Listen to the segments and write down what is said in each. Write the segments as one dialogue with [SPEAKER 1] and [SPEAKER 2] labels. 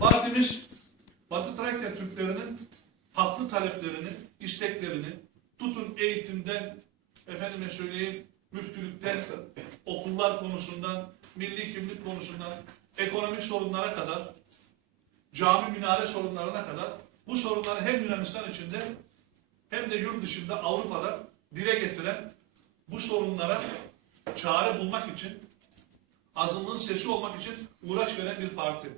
[SPEAKER 1] Partimiz Batı Trakya Türklerinin haklı taleplerini, isteklerini tutun eğitimden, efendime söyleyeyim müftülükten, okullar konusundan, milli kimlik konusundan, ekonomik sorunlara kadar, cami minare sorunlarına kadar bu sorunları hem Yunanistan içinde hem de yurt dışında Avrupa'da dile getiren bu sorunlara çare bulmak için azınlığın sesi olmak için uğraş veren bir parti.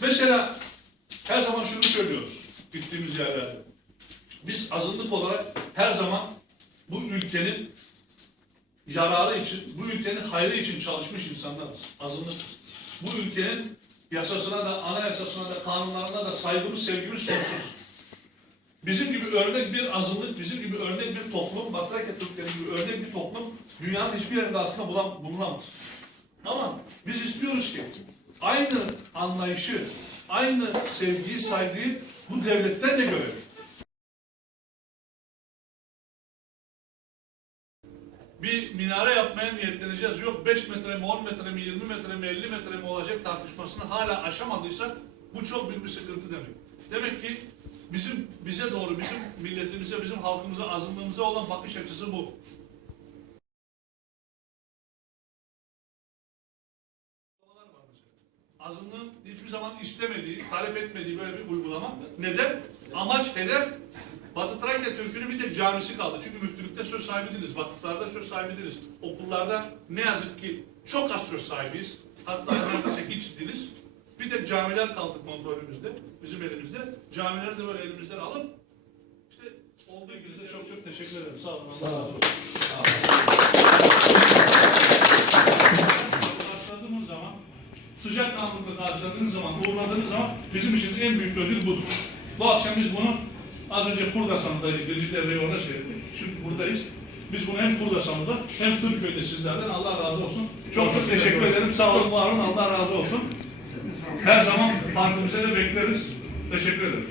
[SPEAKER 1] Mesela her zaman şunu söylüyoruz gittiğimiz yerlerde. Biz azınlık olarak her zaman bu ülkenin yararı için, bu ülkenin hayrı için çalışmış insanlarız. Azınlık. Bu ülkenin yasasına da, anayasasına da, kanunlarına da saygımız, sevgimiz sonsuz. Bizim gibi örnek bir azınlık, bizim gibi örnek bir toplum, Batrakya Türkleri gibi örnek bir toplum dünyanın hiçbir yerinde aslında bulunamaz. Ama biz istiyoruz ki aynı anlayışı, aynı sevgiyi, saygıyı bu devletten de görelim. Bir minare yapmaya niyetleneceğiz. Yok 5 metre mi, 10 metre mi, 20 metre mi, 50 metre mi olacak tartışmasını hala aşamadıysak bu çok büyük bir sıkıntı demek. Demek ki bizim bize doğru, bizim milletimize, bizim halkımıza, azınlığımıza olan bakış açısı bu. Azınlığın hiçbir zaman istemediği, talep etmediği böyle bir uygulama. Neden? Amaç, hedef Batı Trakya Türk'ünün bir tek camisi kaldı. Çünkü müftülükte söz sahibi değiliz, vakıflarda söz sahibi değiliz. Okullarda ne yazık ki çok az söz sahibiyiz. Hatta neredeyse hiç değiliz. Bir tek camiler kaldı kontrolümüzde, bizim elimizde. Camileri de böyle elimizden alıp işte olduğu gibi çok çok teşekkür ederim. Sağ olun.
[SPEAKER 2] Sağ olun.
[SPEAKER 1] Karşıladığımız sıcak kanlılıkla karşıladığınız zaman, uğurladığınız zaman bizim için en büyük ödül budur. Bu akşam biz bunu az önce Kurdasan'daydık, birinci devreyi orada seyrettik. Şimdi buradayız. Biz bunu hem Kurdasan'da hem Türköy'de sizlerden Allah razı olsun. Çok çok teşekkür ederim. Sağ olun, var olun. Allah razı olsun. Her zaman partimize de bekleriz. Teşekkür ederim.